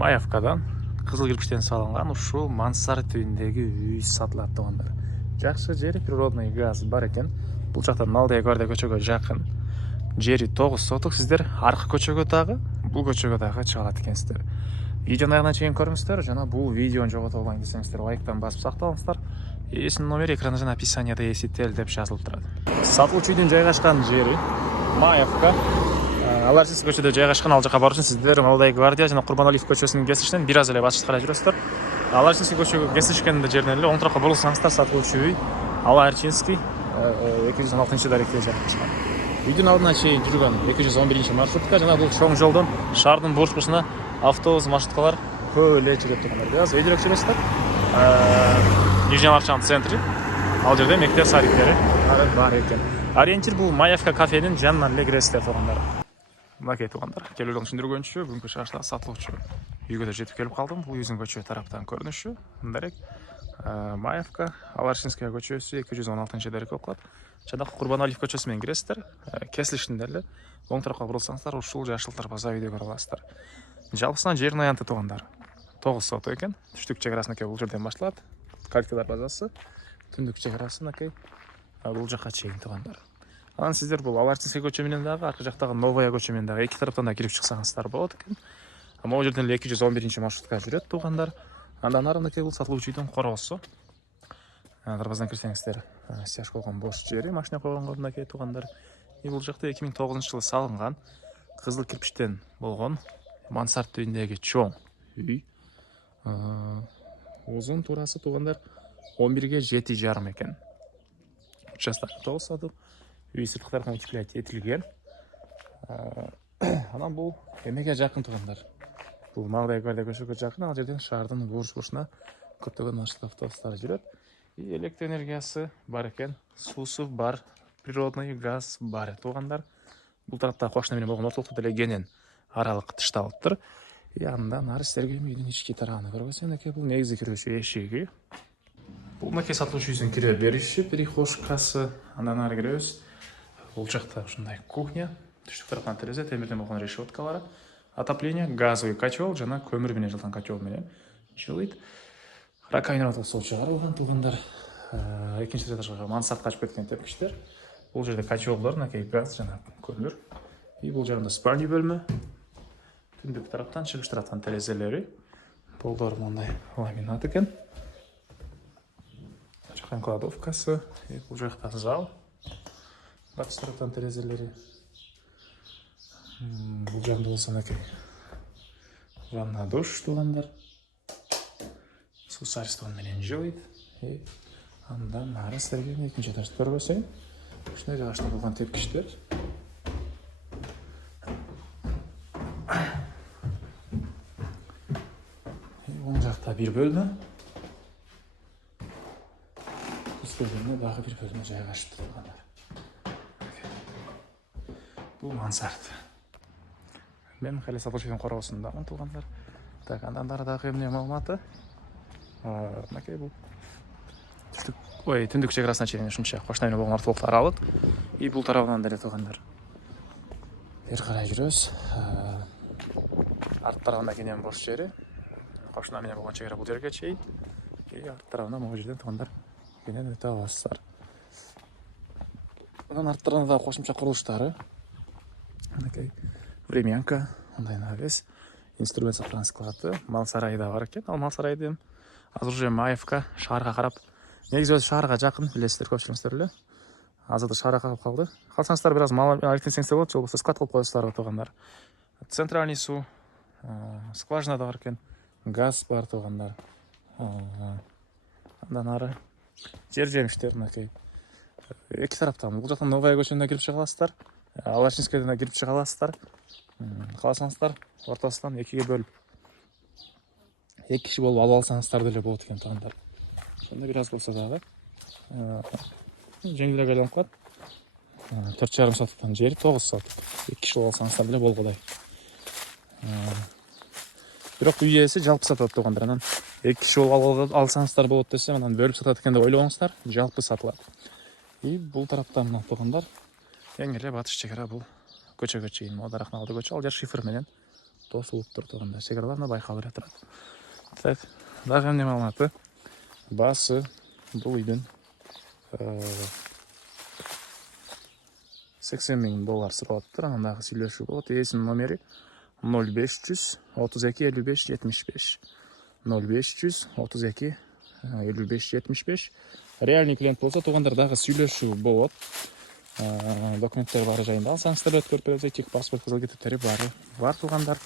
Маевкадан кызыл кирпичтен салынган ушул мансар түбүндөгү үй сатылат туугандар. Жакшы жери, природный газ бар экен. Бул жактан Молодая гвардия көчөгө жакын. Жери 9 соток, сиздер аркы көчөгө дагы, бул көчөгө дагы чыга алат экенсиздер. Видеону аягына чейин көрүңүздөр жана бул видеону жогото албайын десеңиздер лайктан басып сакталыңыздар. Эсинин номери экранда жана описанияда эсител деп жазылып турат. Сатылуучу үйдүн жайгашкан жери Маевка. Аларчинский көчөдө жайгашкан. Ал жака баруу үчүн сиздер Молодая гвардия жана Курбаналиев көчөсүнүн кесишинен бир аз эле батышка карай жүрөсүздөр. Аларчинский көчөгө кесишкен жерден эле оң тарапка бурулсаңыздар сатылуучу үй Аларчинский 216-дарекке жайгашкан. Үйдүн алдына чейин жүргөн 211-маршрутка жана бул чоң жолдон шаардын бурч бурчуна автобус маршруткалар көп эле жүрөт тургандар. Бир аз өйдөрөөк жүрөсүздөр. Нижний Лапчан центри. Ал жерде мектеп садиктери бар экен. Ориентир бул Маевка кафенин жанынан эле киресиздер туугандар. Мынакей туугандар, келүүгөн түшүндүргөнчү, бүгүнкү чыгышта сатылуучу үйгө да жетип келип калдым. Бул үйдүн көчө тараптан көрүнүшү. Мындай Маевка, Аларчинская көчөсү 216-дарек болуп калат. Жана Курбаналиев көчөсү менен киресиздер. Кесилишинде эле оң тарапка бурулсаңыздар, ушул жашыл тарбаза үйдү көрө аласыздар. Жалпысынан жердин аянты туугандар 9 соток экен. Түштүк чек бул жерден башталат. Каликтар базасы, түндүк чек бул жака чейин туугандар. Анан сиздер бул Аларчинский көчө менен дагы, аркы жактагы Новая көчө менен дагы эки тараптан да кирип чыксаңыздар болот экен. Могу жерден эле 211-маршрутка жүрөт туугандар. Андан арындагы бул сатылуучу үйдүн короосу. Дарбаздан кирсеңиздер, стяж болгон бош жери, машина койгонго мынакей туугандар. Бул жакта 2009-жылы салынган кызыл кирпичтен болгон мансард түбүндөгү чоң үй. Узун турасы туугандар 11-ге 7,5 экен. Участок 9 соток. Үй сырткы тарапынан утеплять этилген. Анан бул эмеге жакын туугандар. Бул Молодая гвардия көчөгө жакын, ал жерден шаардын бурч бурчуна көптөгөн маршрут автобустар жүрөт. И электр энергиясы бар экен, суусу бар, природный газ бар туугандар. Бул тарапта кошуна менен болгон ортолукта деле кенен аралык тышталыптыр. И андан ары сиздерге үйдүн ички тарабын көргөзөм. Бул негизи кирүүчү эшиги. Бул мынакей сатылуучу үйдүн кире бериши, прихожкасы. Андан ары киребиз. Бул жакта ушундай кухня, түштүк тараптан терезе, темирден болгон решеткалары, отопление, газовый котел жана көмүр менен жылган котел менен жылыйт. Раковина суу чыгарылган туугандар. Экинчи этажга мансардка ачып кеткен тепкичтер. Бул жерде котелдор, мынакей газ жана көмүр. И бул жагында спальня бөлмө. Түндүк тараптан, чыгыш тараптан терезелери. Полдор мындай ламинат экен. Жакан кладовкасы. Бул жакта зал. Батыш тараптан терезелери. Бул жагында болсо мынакей ванна душ туугандар. Суу сарыстан менен жылыйт. Андан ары сиздерге экинчи этажды көргөзөйүн. Ушундай жагашта болгон тепкичтер. Оң жакта бир бөлмө. Үстөлүнө дагы бир бөлмө жайгашып тургандар. Бул мансард. Мен хали сатылуучунун короосундамын туугандар. Так, андан ары дагы эмне маалыматы? Мынакей бул түндүк чек чейин ушунча кошуна менен болгон ортолукту аралык. И бул тарабынан деле туугандар. Бери карай жүрөбүз. Арт тарабында кенен бош жери. Кошуна менен болгон чек бул жерге чейин. И арт тарабында могу жерден туугандар кенен өтө аласыздар. Анан арт тарабында кошумча курулуштары. Мынакей времянка, мындай навес, инструмент сактаган склады, мал сарайы да бар экен. Ал мал сарайдын азыр уже Маевка шаарга карап, негизи өзү шаарга жакын, билесиздер көпчүлүгүңүздөр эле. Азырда шаарга карап калды. Калсаңыздар бир аз мал алектенсеңиздер болот, же болбосо склад кылып коесуздар туугандар. Центральный суу, скважина да бар экен, газ бар туугандар. Андан ары жер жемиштер мынакей. Эки тараптан, бул жактан Новая көчөнө кирип чыга аласыздар. Аларчинскийден да кирип чыга аласыздар. Кааласаңыздар, ортосунан экиге бөлүп 2 киши болуп алып алсаңыздар деле болот экен туугандар. Ошондо бир аз болсо дагы жеңилирээк айланып калат. 4,5 сотоктон жери 9 соток. 2 киши болуп алсаңыздар деле болгудай. Бирок үй ээси жалпы сатат туугандар. Анан 2 киши болуп алсаңыздар болот десем, анан бөлүп сатат экен деп ойлобоңуздар. Жалпы сатылат. И бул тараптан мына туугандар эң эле батыш чек бул көчөгө чейин. Могу дарактын алды көчө, ал жер шифр менен тосулуп тур тууганда чек байкалып эле турат. Так, дагы эмне маалыматы? Баасы бул үйдүн 80 000 доллар суралыптыр. Анан дагы сүйлөшүү болот. Ээсинин номери 0500 32 55 75. 0500 32 55 75. Реальный клиент болсо туугандар дагы сүйлөшүү болот. Документтер бары жайында алсаңыздар өткөрүп беребиз. Тех паспорт, кызыл кетектери бары бар туугандар.